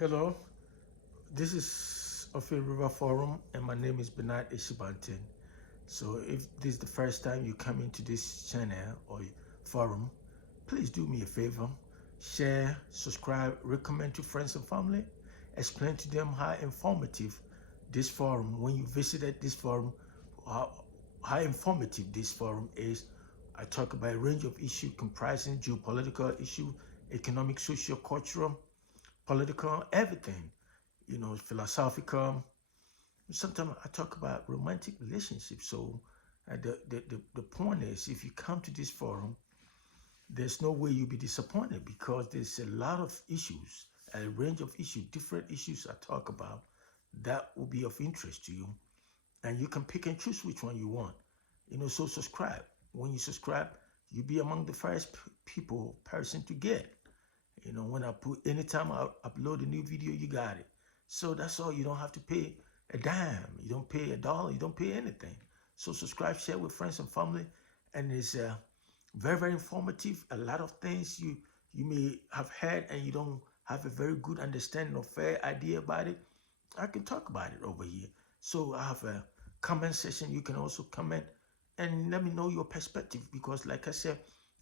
Hello, this is Ophir River Forum, and my name is Bernard Ishibantin. So, if this is the first time you come into this channel or forum, please do me a favor, share, subscribe, recommend to friends and family, explain to them how informative this forum, when you visited this forum, how, how informative this forum is. I talk about a range of issues comprising geopolitical issue, economic, social, cultural, political, everything, philosophical. Sometimes I talk about romantic relationships. So the point is, if you come to this forum, there's no way you'll be disappointed because there's a lot of issues, a range of issues, different issues I talk about that will be of interest to you. And you can pick and choose which one you want. So subscribe. When you subscribe, you'll be among the first person to get. When anytime I upload a new video, you got it. So that's all. You don't have to pay a dime. You don't pay a dollar. You don't pay anything. So subscribe, share with friends and family. And it's very, very informative. A lot of things you may have heard and you don't have a very good understanding or fair idea about it. I can talk about it over here. So I have a comment section. You can also comment and let me know your perspective because like I said,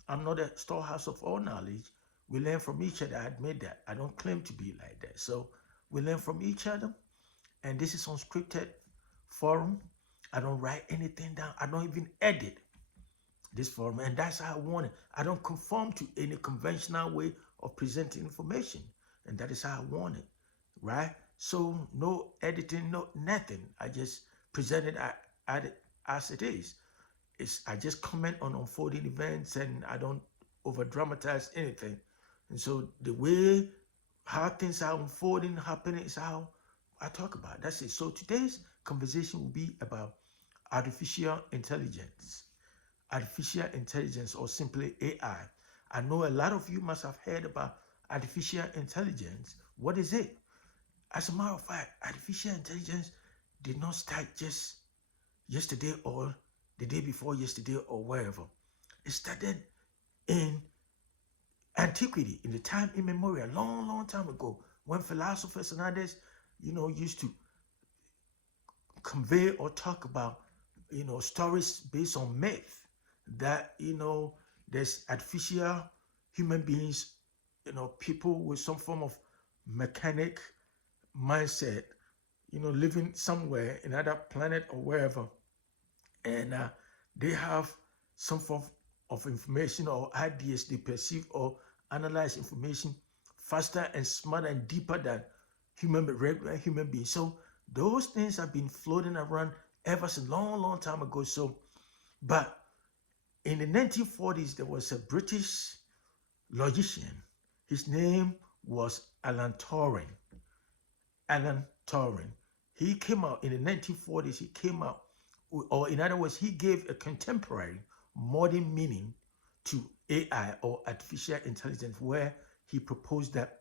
I'm not a storehouse of all knowledge. We learn from each other. I admit that. I don't claim to be like that. So we learn from each other. And this is unscripted forum. I don't write anything down. I don't even edit this forum. And that's how I want it. I don't conform to any conventional way of presenting information. And that is how I want it. Right? So no editing, no nothing. I just present it as it is. I just comment on unfolding events and I don't over dramatize anything. And so the way how things are unfolding, happening is how I talk about it. That's it. So today's conversation will be about artificial intelligence. Artificial intelligence or simply AI. I know a lot of you must have heard about artificial intelligence. What is it? As a matter of fact, artificial intelligence did not start just yesterday or the day before yesterday or wherever. It started in antiquity, in the time immemorial, long, long time ago, when philosophers and others, used to convey or talk about, stories based on myth that, there's artificial human beings, people with some form of mechanic mindset, living somewhere, in another planet or wherever. And they have some form of information or ideas they perceive or analyze information faster and smarter and deeper than regular human beings. So those things have been floating around ever since long, long time ago. So, but in the 1940s, there was a British logician. His name was Alan Turing. Alan Turing. He came out in the 1940s. He came out, or in other words, he gave a contemporary modern meaning to AI or artificial intelligence, where he proposed that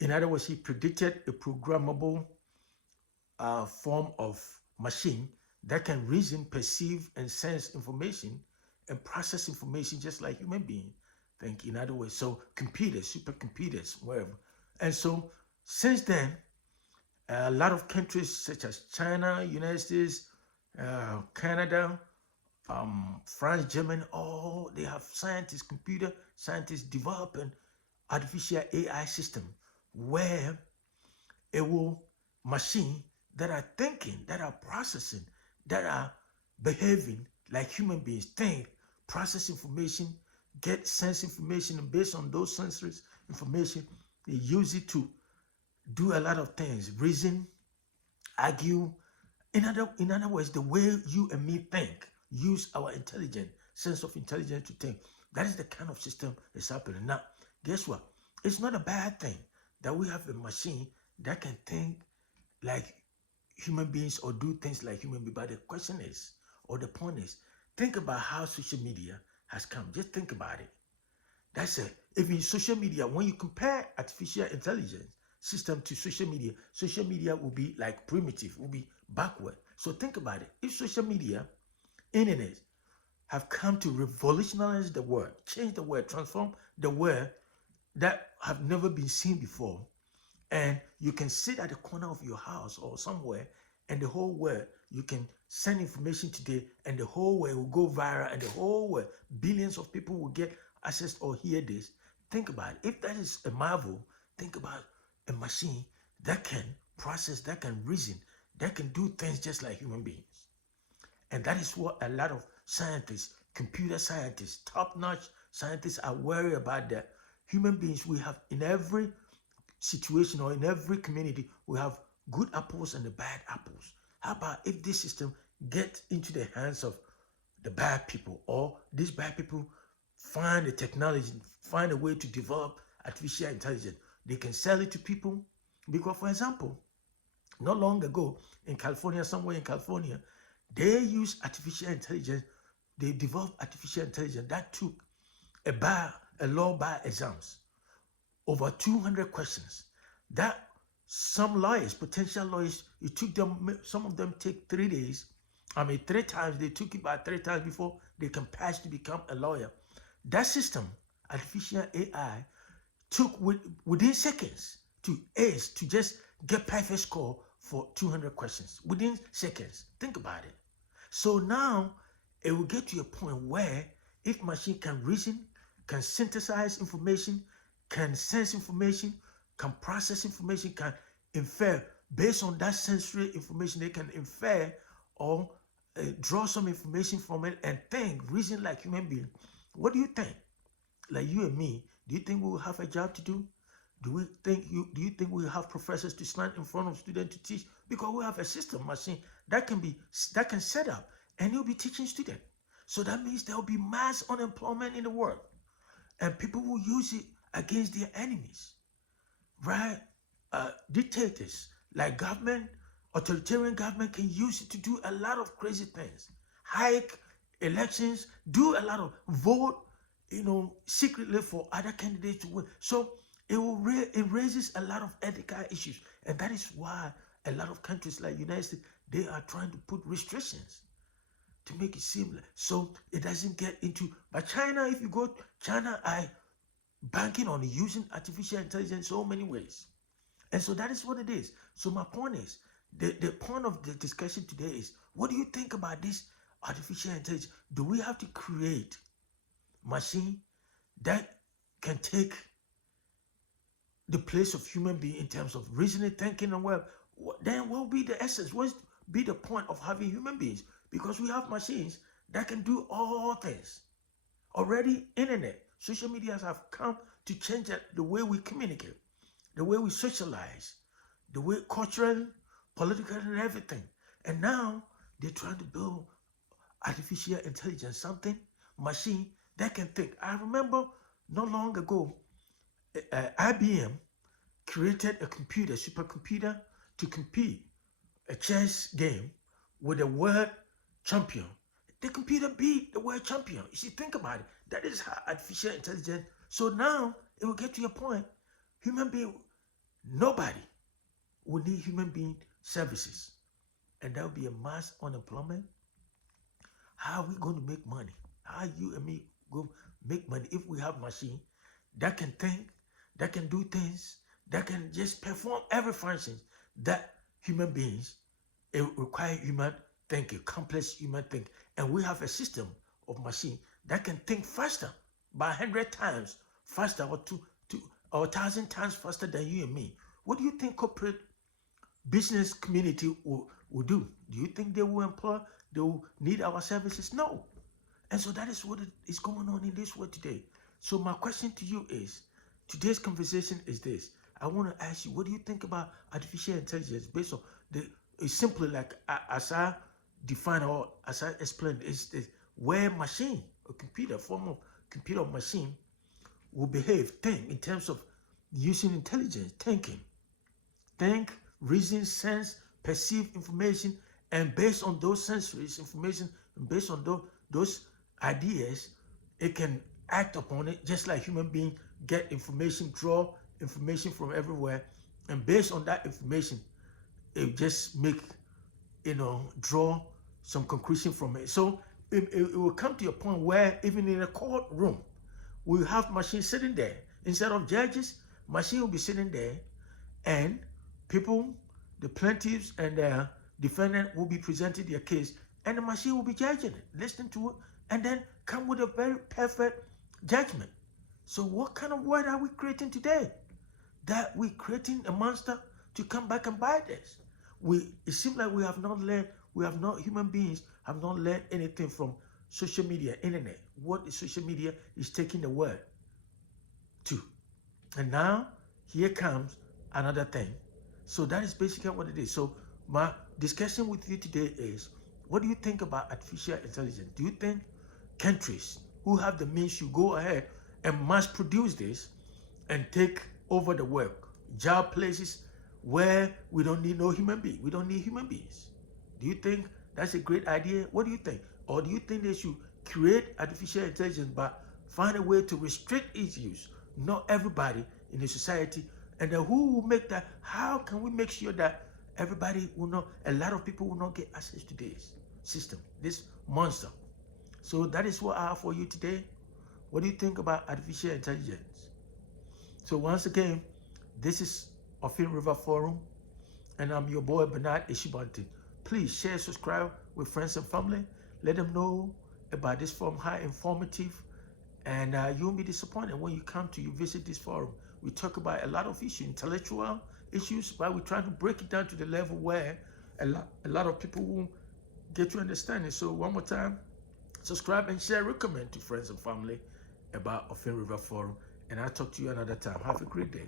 in other words, he predicted a programmable form of machine that can reason, perceive, and sense information and process information just like human beings think. In other words, so computers, supercomputers, wherever. And so since then, a lot of countries such as China, United States, Canada, France, Germany, all they have scientists, computer scientists developing artificial AI system where it will machine that are thinking, that are processing, that are behaving like human beings think, process information, get sense information, and based on those sensory information, they use it to do a lot of things, reason, argue. In other words, the way you and me think, use our intelligence, sense of intelligence to think. That is the kind of system that's happening. Now, guess what? It's not a bad thing that we have a machine that can think like human beings or do things like human beings. But the question is, or the point is, think about how social media has come. Just think about it. That's it. If in social media, when you compare artificial intelligence system to social media will be like primitive, will be backward. So think about it. If social media, internet, have come to revolutionize the world, change the world, transform the world that have never been seen before. And you can sit at the corner of your house or somewhere, and the whole world, you can send information today, and the whole world will go viral, and the whole world, billions of people will get access or hear this. Think about it. If that is a marvel, think about a machine that can process, that can reason, that can do things just like human beings. And that is what a lot of scientists, computer scientists, top-notch scientists are worried about, that human beings, we have in every situation or in every community, we have good apples and the bad apples. How about if this system gets into the hands of the bad people, or these bad people find the technology, find a way to develop artificial intelligence? They can sell it to people. Because, for example, not long ago in California, somewhere in California, they used artificial intelligence. They developed artificial intelligence that took a law bar exams, over 200 questions. That some lawyers, potential lawyers, it took them, some of them take 3 days. 3 times, they took it by 3 times before they can pass to become a lawyer. That system, artificial AI, took within seconds to ace, to just get perfect score for 200 questions. Within seconds. Think about it. So now it will get to a point where if machine can reason, can synthesize information, can sense information, can process information, can infer based on that sensory information, they can infer or draw some information from it and think, reason like human being. What do you think? Like you and me, do you think we will have a job to do? Do you think we have professors to stand in front of students to teach? Because we have a system machine that can set up and you'll be teaching students. So that means there will be mass unemployment in the world, and people will use it against their enemies, right? Dictators like government, authoritarian government can use it to do a lot of crazy things, hike elections, do a lot of vote, secretly for other candidates to win. So it raises a lot of ethical issues, and that is why a lot of countries like United States, they are trying to put restrictions to make it seamless, so it doesn't get into. But China, if you go, China are banking on using artificial intelligence so many ways, and so that is what it is. So my point is, the point of the discussion today is, what do you think about this artificial intelligence? Do we have to create machine that can take the place of human being in terms of reasoning, thinking, and then what will be the essence? What will be the point of having human beings? Because we have machines that can do all things. Already, internet, social media have come to change the way we communicate, the way we socialize, the way cultural, political, and everything. And now they're trying to build artificial intelligence, something, machine that can think. I remember not long ago, IBM created a computer, supercomputer, to compete a chess game with a world champion. The computer beat the world champion. You see, think about it. That is how artificial intelligence. So now it will get to a point, human being, nobody will need human being services. And there will be a mass unemployment. How are we going to make money? How you and me go make money if we have machine that can think, that can do things, that can just perform every function that human beings, it requires human thinking, complex human thinking. And we have a system of machine that can think faster, by 100 times faster, or 1,000 times faster than you and me. What do you think corporate business community will do? Do you think they will employ, they will need our services? No. And so that is what is going on in this world today. So my question to you is, today's conversation is this. I want to ask you, what do you think about artificial intelligence based on it's simply like, as I define or as I explained, is where machine, a computer, form of computer or machine will behave, think in terms of using intelligence, thinking. Think, reason, sense, perceive information, and based on those sensories, information, and based on those ideas, it can act upon it just like human beings get information, draw information from everywhere, and based on that information, it just make, draw some conclusion from it. So it will come to a point where even in a courtroom, we have machines sitting there. Instead of judges, machine will be sitting there, and people, the plaintiffs and the defendant will be presenting their case, and the machine will be judging it, listening to it, and then come with a very perfect judgment. So what kind of world are we creating today? That we're creating a monster to come back and bite us. It seems like we have not learned, human beings have not learned anything from social media, internet. What is social media is taking the world to. And now, here comes another thing. So that is basically what it is. So my discussion with you today is, what do you think about artificial intelligence? Do you think countries who have the means should go ahead and mass produce this and take over the work, job places where we don't need no human being? We don't need human beings. Do you think that's a great idea? What do you think? Or do you think they should create artificial intelligence but find a way to restrict its use? Not everybody in the society. And then who will make that? How can we make sure that everybody will not, a lot of people will not get access to this system, this monster? So that is what I have for you today. What do you think about artificial intelligence? So once again, this is Offin River Forum, and I'm your boy Bernard Eshibantin. Please share, subscribe with friends and family. Let them know about this forum, how informative, and you won't be disappointed when you visit this forum. We talk about a lot of issues, intellectual issues, but we're trying to break it down to the level where a lot of people will get to understand it. So one more time, subscribe and share, recommend to friends and family about Offin River Forum, and I'll talk to you another time. Have a great day.